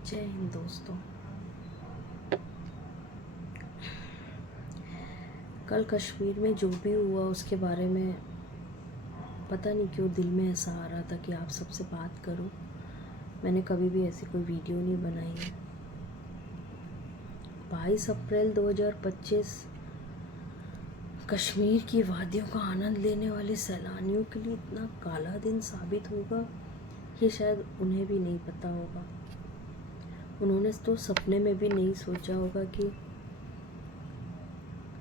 जय हिंद दोस्तों। कल कश्मीर में जो भी हुआ उसके बारे में पता नहीं क्यों दिल में ऐसा आ रहा था कि आप सबसे बात करूं। मैंने कभी भी ऐसी कोई वीडियो नहीं बनाई है। 22 अप्रैल 2025 कश्मीर की वादियों का आनंद लेने वाले सैलानियों के लिए इतना काला दिन साबित होगा ये शायद उन्हें भी नहीं पता होगा। उन्होंने तो सपने में भी नहीं सोचा होगा कि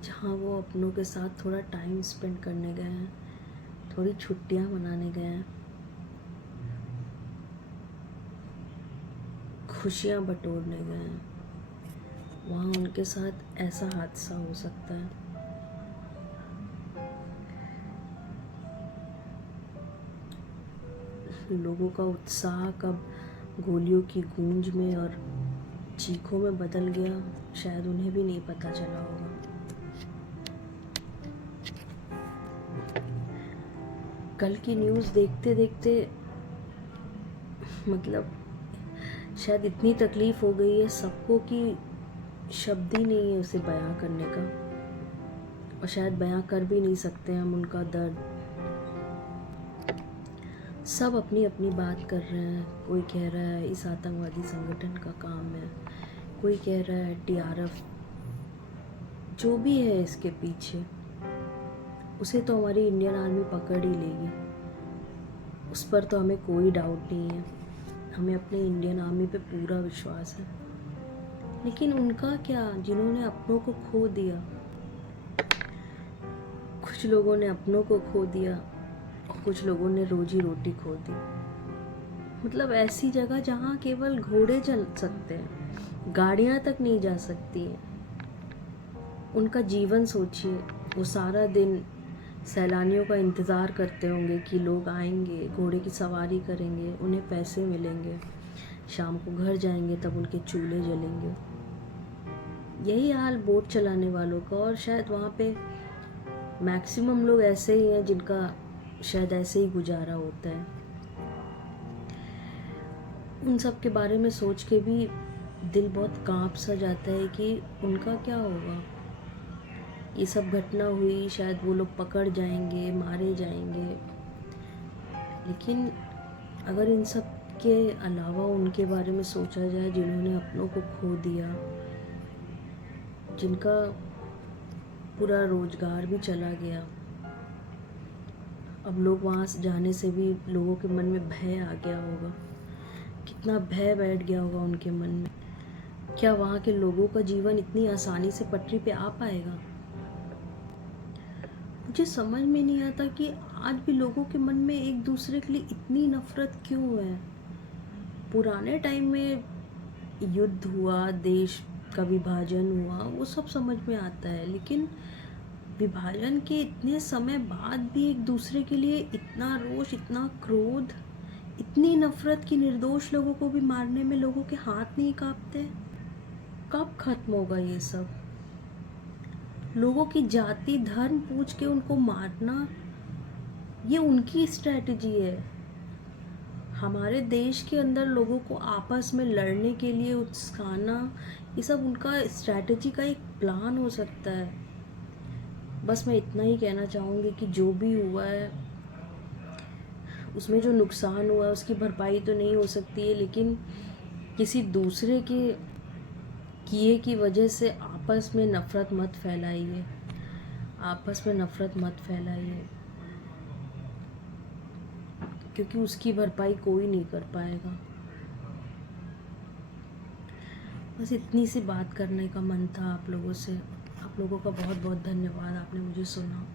जहाँ वो अपनों के साथ थोड़ा टाइम स्पेंड करने गए हैं, थोड़ी छुट्टियाँ मनाने गए हैं, खुशियाँ बटोरने गए हैं, वहाँ उनके साथ ऐसा हादसा हो सकता है। लोगों का उत्साह कब गोलियों की गूंज में और चीखों में बदल गया शायद उन्हें भी नहीं पता चला होगा। कल की न्यूज़ देखते देखते मतलब शायद इतनी तकलीफ़ हो गई है सबको कि शब्द ही नहीं है उसे बयां करने का, और शायद बयां कर भी नहीं सकते हम उनका दर्द। सब अपनी अपनी बात कर रहे हैं। कोई कह रहा है इस आतंकवादी संगठन का काम है, कोई कह रहा है टीआरएफ, जो भी है इसके पीछे उसे तो हमारी इंडियन आर्मी पकड़ ही लेगी, उस पर तो हमें कोई डाउट नहीं है। हमें अपने इंडियन आर्मी पे पूरा विश्वास है। लेकिन उनका क्या, जिन्होंने अपनों को खो दिया। कुछ लोगों ने अपनों को खो दिया और कुछ लोगों ने रोजी रोटी खो दी। मतलब ऐसी जगह जहाँ केवल घोड़े चल सकते हैं, गाड़ियाँ तक नहीं जा सकती हैं। उनका जीवन सोचिए, वो सारा दिन सैलानियों का इंतज़ार करते होंगे कि लोग आएंगे, घोड़े की सवारी करेंगे, उन्हें पैसे मिलेंगे, शाम को घर जाएंगे तब उनके चूल्हे जलेंगे। यही हाल बोट चलाने वालों का, और शायद वहाँ पे मैक्सिमम लोग ऐसे ही हैं जिनका शायद ऐसे ही गुजारा होता है। उन सब के बारे में सोच के भी दिल बहुत कांप सा जाता है कि उनका क्या होगा। ये सब घटना हुई, शायद वो लोग पकड़ जाएंगे, मारे जाएंगे, लेकिन अगर इन सब के अलावा उनके बारे में सोचा जाए जिन्होंने अपनों को खो दिया, जिनका पूरा रोजगार भी चला गया, अब लोग वहाँ जाने से भी लोगों के मन में भय आ गया होगा। कितना भय बैठ गया होगा उनके मन में। क्या वहाँ के लोगों का जीवन इतनी आसानी से पटरी पे आ पाएगा? मुझे समझ में नहीं आता कि आज भी लोगों के मन में एक दूसरे के लिए इतनी नफरत क्यों है। पुराने टाइम में युद्ध हुआ, देश का विभाजन हुआ, वो सब समझ में आता है, लेकिन विभाजन के इतने समय बाद भी एक दूसरे के लिए इतना रोष, इतना क्रोध, इतनी नफरत कि निर्दोष लोगों को भी मारने में लोगों के हाथ नहीं कांपते। कब खत्म होगा ये सब? लोगों की जाति धर्म पूछ के उनको मारना, ये उनकी स्ट्रैटेजी है। हमारे देश के अंदर लोगों को आपस में लड़ने के लिए उकसाना, ये सब उनका स्ट्रैटेजी का एक प्लान हो सकता है। बस मैं इतना ही कहना चाहूँगी कि जो भी हुआ है उसमें जो नुकसान हुआ है उसकी भरपाई तो नहीं हो सकती है, लेकिन किसी दूसरे के किए की वजह से आपस में नफ़रत मत फैलाइए, आपस में नफ़रत मत फैलाइए, क्योंकि उसकी भरपाई कोई नहीं कर पाएगा। बस इतनी सी बात करने का मन था आप लोगों से। आप लोगों का बहुत बहुत धन्यवाद, आपने मुझे सुना।